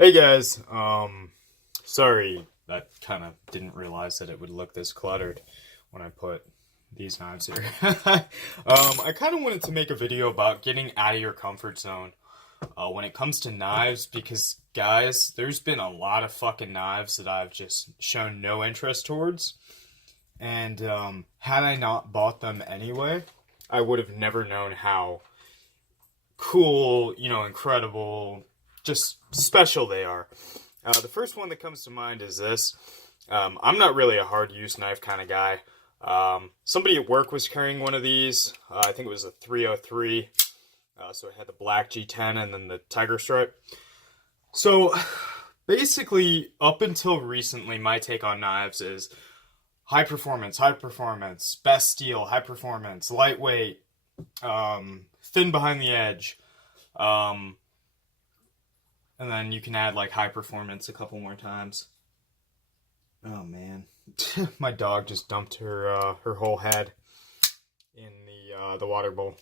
Hey guys, sorry, I kind of didn't realize that it would look this cluttered when I put these knives here. I kind of wanted to make a video about getting out of your comfort zone when it comes to knives because, guys, there's been a lot of fucking knives that I've just shown no interest towards, and had I not bought them anyway, I would have never known how cool, incredible, just special they are. The first one that comes to mind is this. I'm not really a hard use knife kind of guy. Somebody at work was carrying one of these. I think it was a 303. So it had the black G10 and then the tiger stripe. So basically, up until recently, my take on knives is high performance, best steel, high performance, lightweight, thin behind the edge. And then you can add like high performance a couple more times. Oh man, my dog just dumped her whole head in the water bowl.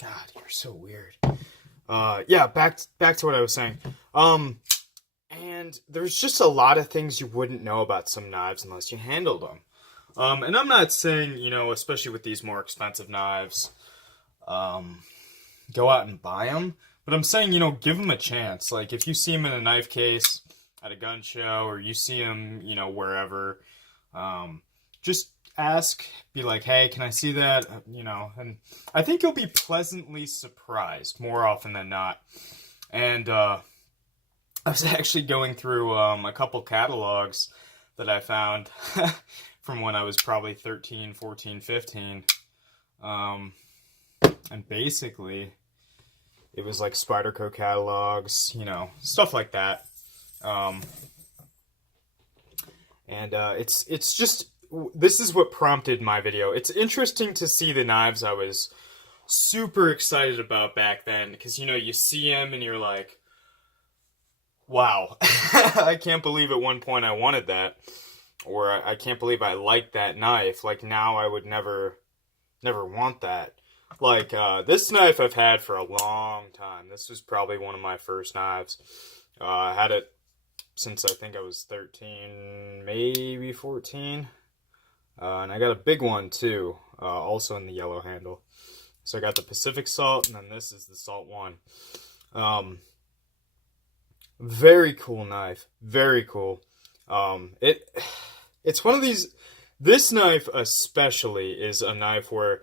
God, you're so weird. Yeah, back to what I was saying. And there's just a lot of things you wouldn't know about some knives unless you handled them. And I'm not saying, especially with these more expensive knives, go out and buy them. But I'm saying, give them a chance. Like, if you see them in a knife case at a gun show, or you see them, wherever, just ask, be like, hey, can I see that? And I think you'll be pleasantly surprised more often than not. And I was actually going through a couple catalogs that I found from when I was probably 13, 14, 15. And basically, it was like Spyderco catalogs, stuff like that. It's just, this is what prompted my video. It's interesting to see the knives I was super excited about back then, because, you see them and you're like, wow, I can't believe at one point I wanted that, or I can't believe I liked that knife. Like, now I would never want that. Like, this knife I've had for a long time. This was probably one of my first knives. I had it since I think I was 13, maybe 14. And I got a big one, too, also in the yellow handle. So I got the Pacific Salt, and then this is the Salt 1. Very cool knife. Very cool. It's one of these... This knife especially is a knife where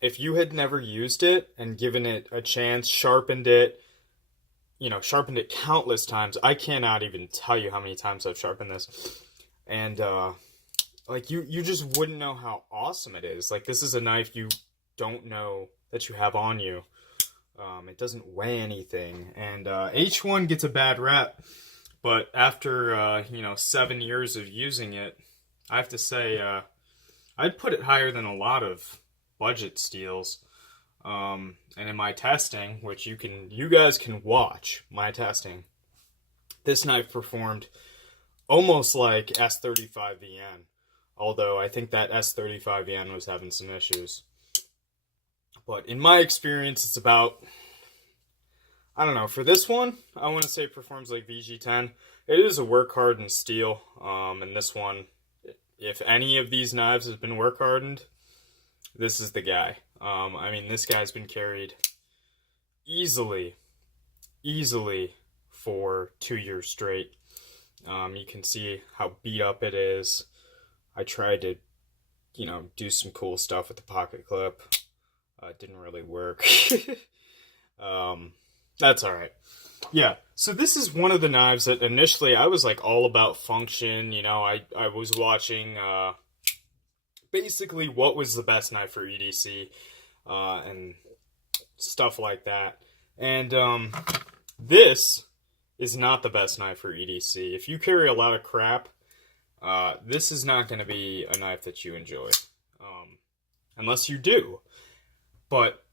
if you had never used it and given it a chance, sharpened it countless times. I cannot even tell you how many times I've sharpened this. And, like, you just wouldn't know how awesome it is. Like, this is a knife you don't know that you have on you. It doesn't weigh anything. And, H1 gets a bad rep. But after, 7 years of using it, I have to say, I'd put it higher than a lot of budget steels. And in my testing, which you guys can watch my testing, this knife performed almost like S35VN, although I think that S35VN was having some issues. But in my experience, it's about, I don't know, for this one, I want to say it performs like VG10. It is a work hardened steel, and this one, if any of these knives has been work hardened, this is the guy. This guy's been carried easily for 2 years straight. You can see how beat up it is. I tried to, do some cool stuff with the pocket clip. It didn't really work. That's alright. Yeah, so this is one of the knives that initially I was like all about function. I was watching... basically what was the best knife for EDC, and stuff like that. And this is not the best knife for EDC. If you carry a lot of crap, this is not going to be a knife that you enjoy, unless you do. But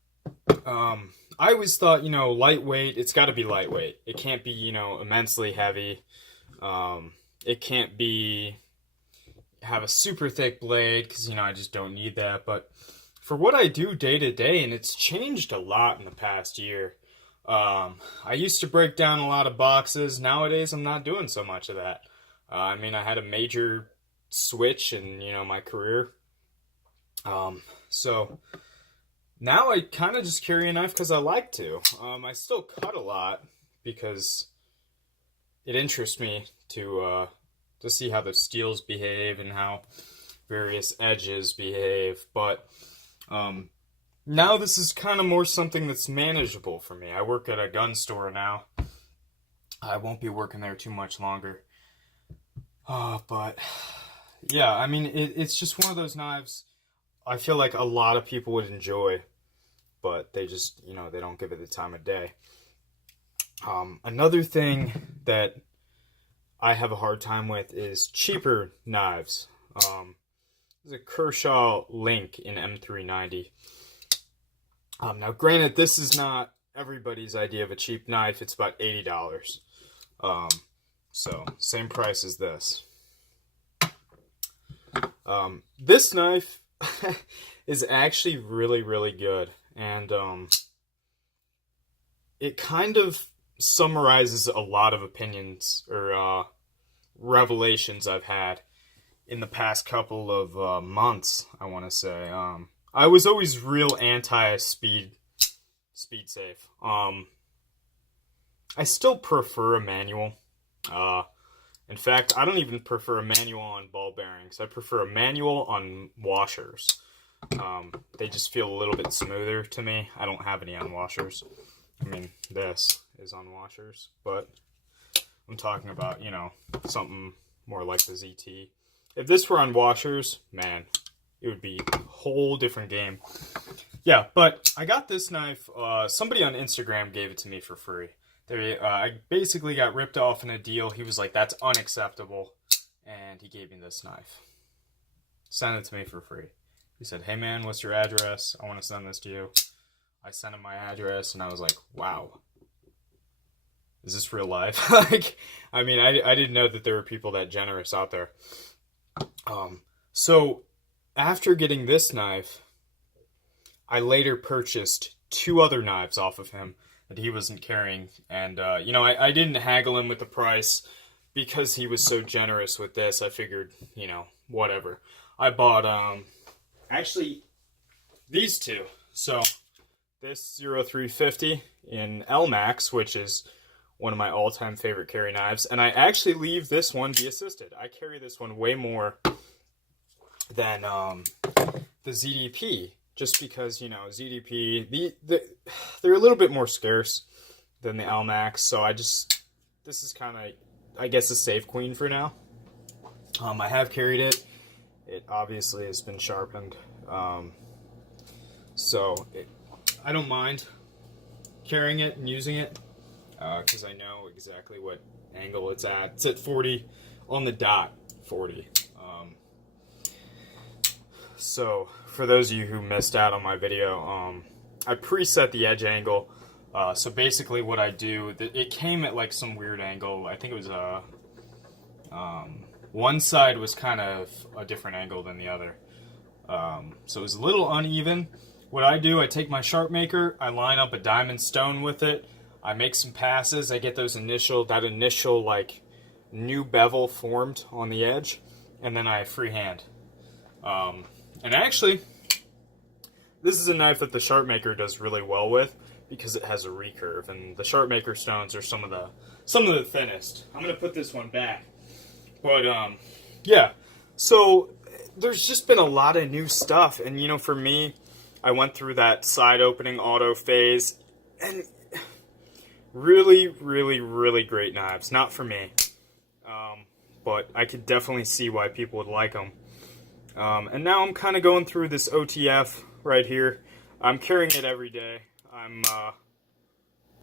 I always thought, lightweight, it's got to be lightweight. It can't be, immensely heavy. It can't have a super thick blade, because I just don't need that. But for what I do day to day, and it's changed a lot in the past year, I used to break down a lot of boxes. Nowadays, I'm not doing so much of that. I mean, I had a major switch in, my career. So now I kind of just carry a knife because I like to. I still cut a lot because it interests me to see how the steels behave and how various edges behave. But now this is kind of more something that's manageable for me. I work at a gun store now. I won't be working there too much longer. But yeah, I mean, it's just one of those knives I feel like a lot of people would enjoy, but they just, they don't give it the time of day. Another thing that I have a hard time with is cheaper knives. There's a Kershaw Link in M390. Now, granted, this is not everybody's idea of a cheap knife. It's about $80. So, same price as this. This knife is actually really, really good. And it kind of summarizes a lot of opinions or revelations I've had in the past couple of months, I want to say. I was always real anti-speed safe. I still prefer a manual. In fact, I don't even prefer a manual on ball bearings. I prefer a manual on washers. They just feel a little bit smoother to me. I don't have any on washers. I mean, this is on washers, but I'm talking about, something more like the ZT. If this were on washers, man, it would be a whole different game. Yeah, but I got this knife. Somebody on Instagram gave it to me for free. I basically got ripped off in a deal. He was like, that's unacceptable. And he gave me this knife. Sent it to me for free. He said, hey man, what's your address? I want to send this to you. I sent him my address and I was like, wow. Is this real life? I mean, I didn't know that there were people that generous out there. So after getting this knife, I later purchased 2 other knives off of him that he wasn't carrying. And, I didn't haggle him with the price because he was so generous with this. I figured, whatever. I bought, actually, these 2. So, this 0350 in LMAX, which is one of my all-time favorite carry knives. And I actually leave this one be assisted. I carry this one way more than the ZDP. Just because, ZDP, they're a little bit more scarce than the LMAX, so this is kind of, I guess, a safe queen for now. I have carried it. It obviously has been sharpened. I don't mind carrying it and using it, because I know exactly what angle it's at. It's at 40, on the dot, 40. So, for those of you who missed out on my video, I preset the edge angle. So basically what I do, it came at like some weird angle. I think it was one side was kind of a different angle than the other. So it was a little uneven. What I do, I take my sharp maker, I line up a diamond stone with it, I make some passes, I get that initial like new bevel formed on the edge, and then I freehand. And actually, this is a knife that the sharp maker does really well with because it has a recurve, and the sharp maker stones are some of the thinnest. I'm gonna put this one back, but yeah. So there's just been a lot of new stuff, and for me, I went through that side opening auto phase, and really, really, really great knives. Not for me, but I could definitely see why people would like them. And now I'm kind of going through this OTF right here. I'm carrying it every day.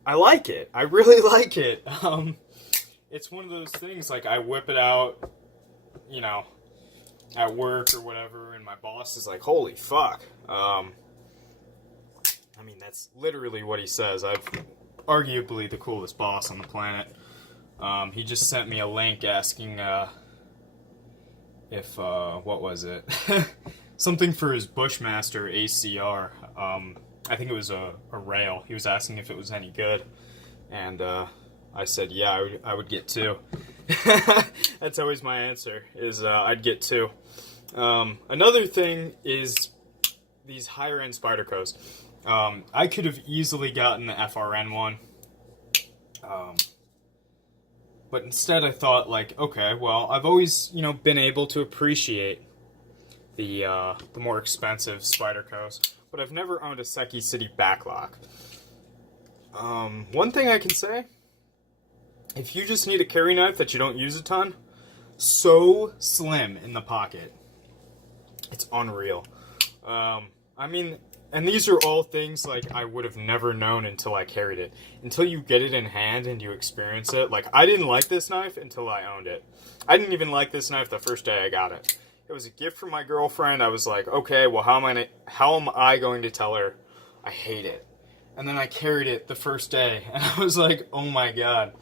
I like it. I really like it. It's one of those things, like, I whip it out, at work or whatever, and my boss is like, holy fuck. I mean, that's literally what he says. I've arguably the coolest boss on the planet. He just sent me a link asking, what was it? Something for his Bushmaster ACR. I think it was a rail. He was asking if it was any good, and I said, yeah, I would get two. That's always my answer, is I'd get two. Another thing is these higher end Spydercos. I could have easily gotten the FRN one, but instead I thought, like, okay, well, I've always, been able to appreciate the more expensive Spydercos, but I've never owned a Seki City backlock. One thing I can say, if you just need a carry knife that you don't use a ton, so slim in the pocket. It's unreal. I mean, and these are all things like I would have never known until I carried it. Until you get it in hand and you experience it. Like, I didn't like this knife until I owned it. I didn't even like this knife the first day I got it. It was a gift from my girlfriend. I was like, okay, well, how am I going to tell her I hate it? And then I carried it the first day, and I was like, oh my god.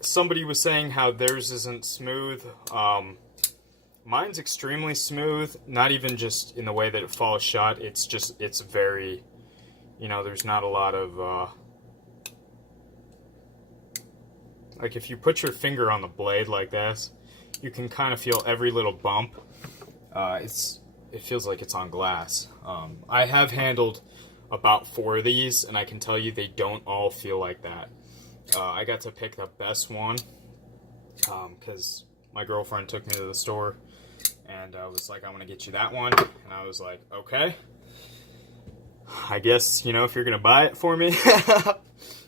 Somebody was saying how theirs isn't smooth. Mine's extremely smooth, not even just in the way that it falls shut. It's very, there's not a lot of, like if you put your finger on the blade like this, you can kind of feel every little bump. It feels like it's on glass. I have handled about 4 of these, and I can tell you they don't all feel like that. I got to pick the best one because my girlfriend took me to the store and was like, I'm going to get you that one. And I was like, okay. I guess, if you're going to buy it for me,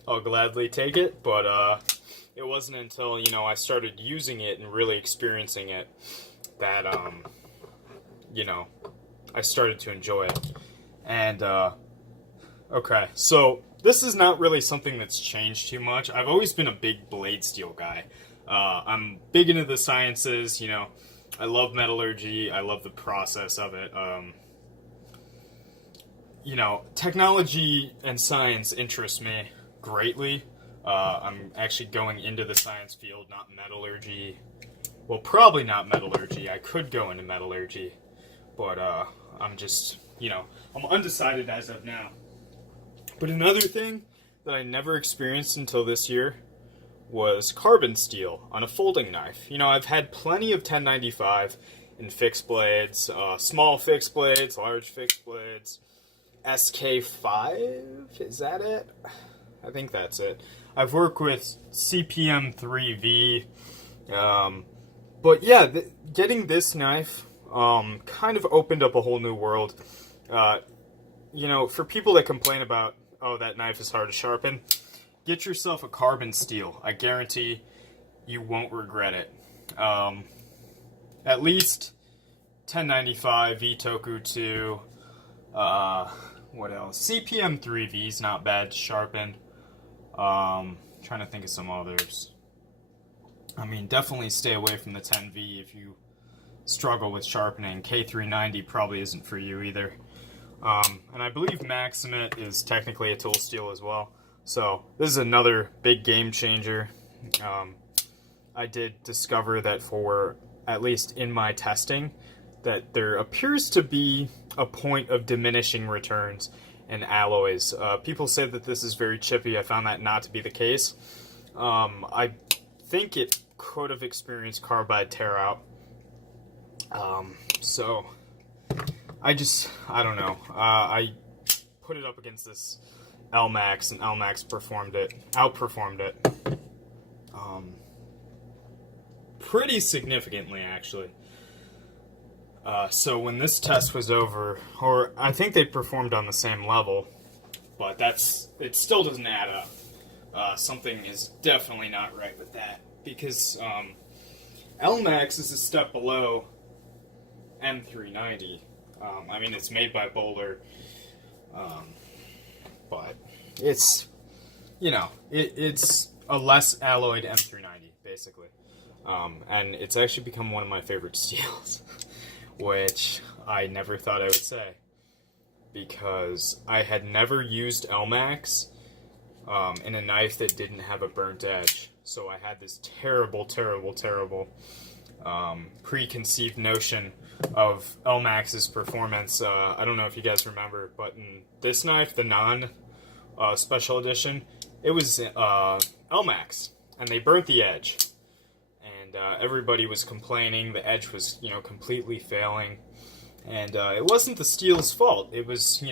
I'll gladly take it. But it wasn't until, I started using it and really experiencing it that, I started to enjoy it. And, okay, so this is not really something that's changed too much. I've always been a big blade steel guy. I'm big into the sciences, I love metallurgy. I love the process of it. Technology and science interest me greatly. I'm actually going into the science field, not metallurgy. Well, probably not metallurgy. I could go into metallurgy, but I'm just, I'm undecided as of now. But another thing that I never experienced until this year was carbon steel on a folding knife. I've had plenty of 1095 in fixed blades, small fixed blades, large fixed blades, SK5, is that it? I think that's it. I've worked with CPM3V, but yeah, getting this knife kind of opened up a whole new world. For people that complain about, oh, that knife is hard to sharpen, get yourself a carbon steel. I guarantee you won't regret it. At least 1095, Vitoku 2, what else? CPM3V is not bad to sharpen. Trying to think of some others. I mean, definitely stay away from the 10V if you struggle with sharpening. K390 probably isn't for you either. And I believe Maximate is technically a tool steel as well. So this is another big game changer. I did discover that for, at least in my testing, that there appears to be a point of diminishing returns in alloys. People say that this is very chippy. I found that not to be the case. I think it could have experienced carbide tear out. So I don't know. I put it up against this LMAX, and LMAX outperformed it. Pretty significantly, actually. So when this test was over, or I think they performed on the same level, but it still doesn't add up. Something is definitely not right with that, because LMAX is a step below M390. I mean, it's made by Bowler, but it's, it's a less alloyed M390, basically. And it's actually become one of my favorite steels, which I never thought I would say, because I had never used LMAX in a knife that didn't have a burnt edge. So I had this terrible, terrible, terrible preconceived notion of Elmax's performance. I don't know if you guys remember, but in this knife, the non-special edition, it was Elmax, and they burnt the edge. And everybody was complaining. The edge was, completely failing. And it wasn't the steel's fault. It was,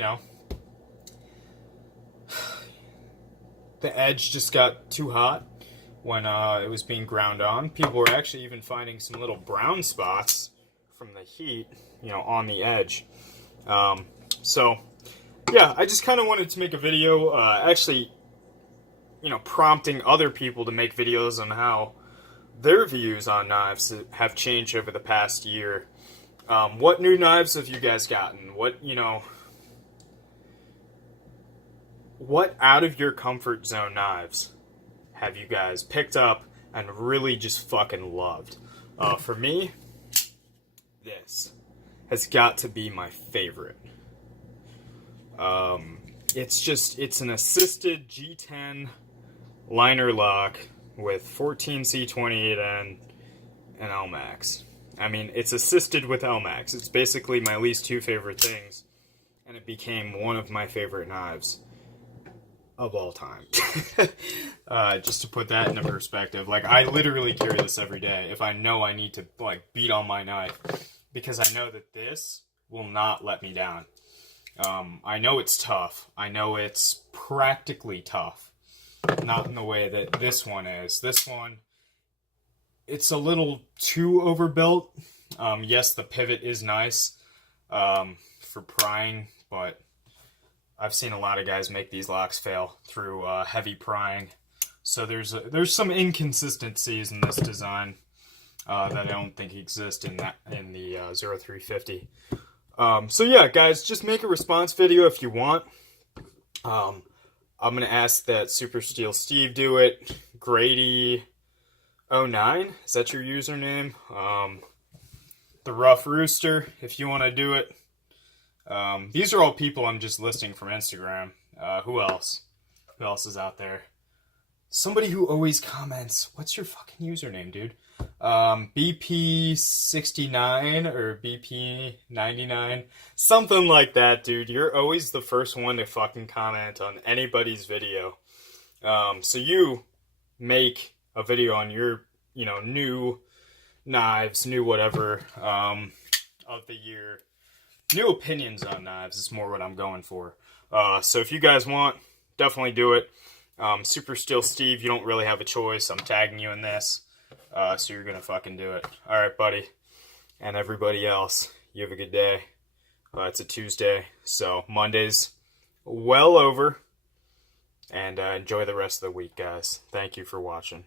the edge just got too hot when it was being ground on. People were actually even finding some little brown spots from the heat, on the edge. So, yeah, I just kind of wanted to make a video, actually, prompting other people to make videos on how their views on knives have changed over the past year. What new knives have you guys gotten? What out of your comfort zone knives have you guys picked up and really just fucking loved? For me, this has got to be my favorite. It's an assisted G10 liner lock with 14C28N and Elmax. I mean, it's assisted with Elmax. It's basically my least two favorite things, and it became one of my favorite knives of all time. Just to put that into perspective, I literally carry this every day if I know I need to, beat on my knife, because I know that this will not let me down. I know it's tough. I know it's practically tough. Not in the way that this one is. This one, it's a little too overbuilt. Yes, the pivot is nice for prying, but I've seen a lot of guys make these locks fail through heavy prying. So there's some inconsistencies in this design that I don't think exist in the 0350. So yeah, guys, just make a response video if you want. I'm gonna ask that Super Steel Steve do it. Grady09, is that your username? The Rough Rooster, if you want to do it. These are all people I'm just listing from Instagram. Who else? Who else is out there? Somebody who always comments. What's your fucking username, dude? BP69 or BP99. Something like that, dude. You're always the first one to fucking comment on anybody's video. So you make a video on your, new knives, new whatever, of the year. New opinions on knives is more what I'm going for. So if you guys want, definitely do it. Super Steel Steve, you don't really have a choice. I'm tagging you in this. So you're gonna fucking do it. Alright, buddy. And everybody else, you have a good day. It's a Tuesday, so Monday's well over. And enjoy the rest of the week, guys. Thank you for watching.